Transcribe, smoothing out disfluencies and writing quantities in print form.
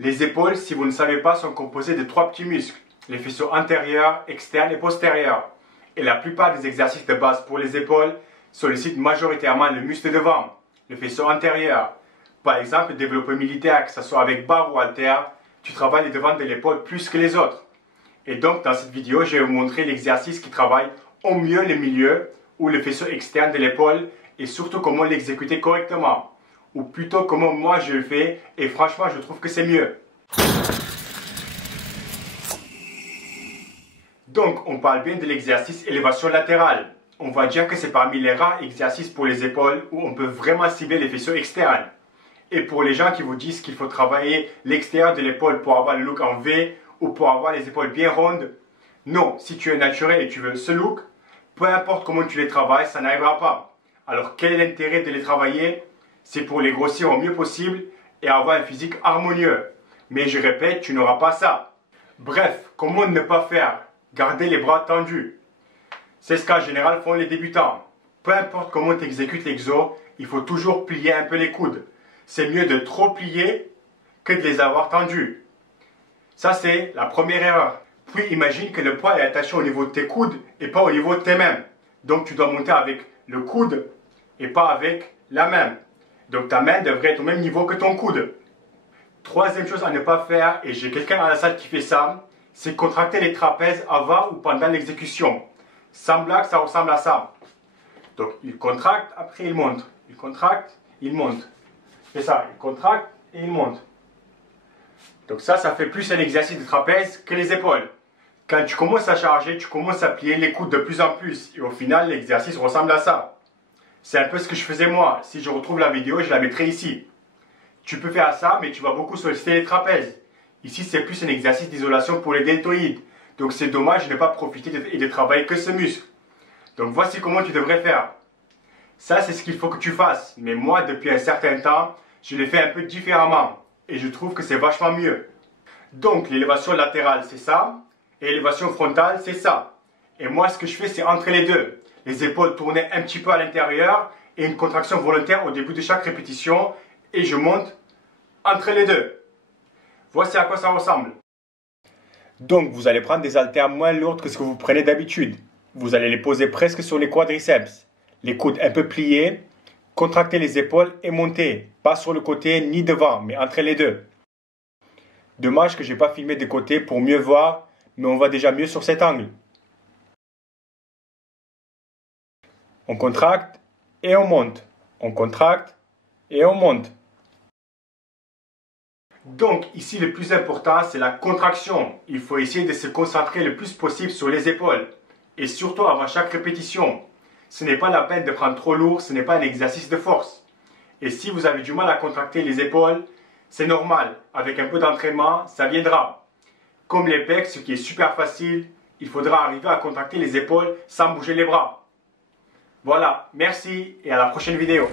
Les épaules, si vous ne savez pas, sont composées de 3 petits muscles, les faisceaux antérieurs, externes et postérieurs. Et la plupart des exercices de base pour les épaules sollicitent majoritairement le muscle devant, le faisceau antérieur. Par exemple, le développé militaire, que ce soit avec barre ou haltère, tu travailles les devants de l'épaule plus que les autres. Et donc, dans cette vidéo, je vais vous montrer l'exercice qui travaille au mieux le milieu ou le faisceau externe de l'épaule et surtout comment l'exécuter correctement. Ou plutôt comment moi je le fais et franchement je trouve que c'est mieux. Donc on parle bien de l'exercice élévation latérale. On va dire que c'est parmi les rares exercices pour les épaules où on peut vraiment cibler les faisceaux externes. Et pour les gens qui vous disent qu'il faut travailler l'extérieur de l'épaule pour avoir le look en V ou pour avoir les épaules bien rondes, non, si tu es naturel et tu veux ce look, peu importe comment tu les travailles, ça n'arrivera pas. Alors quel est l'intérêt de les travailler? C'est pour les grossir au mieux possible et avoir un physique harmonieux. Mais je répète, tu n'auras pas ça. Bref, comment ne pas faire? Garder les bras tendus. C'est ce qu'en général font les débutants. Peu importe comment tu exécutes l'exo, il faut toujours plier un peu les coudes. C'est mieux de trop plier que de les avoir tendus. Ça, c'est la première erreur. Puis imagine que le poids est attaché au niveau de tes coudes et pas au niveau de tes mains. Donc tu dois monter avec le coude et pas avec la main. Donc ta main devrait être au même niveau que ton coude. Troisième chose à ne pas faire, et j'ai quelqu'un dans la salle qui fait ça, c'est contracter les trapèzes avant ou pendant l'exécution. Sans blague, ça ressemble à ça. Donc il contracte, après il monte. Il contracte, il monte. C'est ça, il contracte et il monte. Donc ça fait plus un exercice de trapèze que les épaules. Quand tu commences à charger, tu commences à plier les coudes de plus en plus. Et au final, l'exercice ressemble à ça. C'est un peu ce que je faisais moi. Si je retrouve la vidéo, je la mettrai ici. Tu peux faire ça, mais tu vas beaucoup solliciter les trapèzes. Ici, c'est plus un exercice d'isolation pour les deltoïdes. Donc c'est dommage de ne pas profiter et de travailler que ce muscle. Donc voici comment tu devrais faire. Ça, c'est ce qu'il faut que tu fasses. Mais moi, depuis un certain temps, je l'ai fait un peu différemment. Et je trouve que c'est vachement mieux. Donc l'élévation latérale, c'est ça. Et l'élévation frontale, c'est ça. Et moi, ce que je fais, c'est entre les deux. Les épaules tournées un petit peu à l'intérieur et une contraction volontaire au début de chaque répétition. Et je monte entre les deux. Voici à quoi ça ressemble. Donc, vous allez prendre des haltères moins lourdes que ce que vous prenez d'habitude. Vous allez les poser presque sur les quadriceps. Les coudes un peu pliés. Contractez les épaules et montez. Pas sur le côté ni devant, mais entre les deux. Dommage que je n'ai pas filmé de côté pour mieux voir, mais on voit déjà mieux sur cet angle. On contracte et on monte. On contracte et on monte. Donc ici le plus important c'est la contraction. Il faut essayer de se concentrer le plus possible sur les épaules. Et surtout avant chaque répétition. Ce n'est pas la peine de prendre trop lourd, ce n'est pas un exercice de force. Et si vous avez du mal à contracter les épaules, c'est normal. Avec un peu d'entraînement, ça viendra. Comme les pecs, ce qui est super facile, il faudra arriver à contracter les épaules sans bouger les bras. Voilà, merci et à la prochaine vidéo.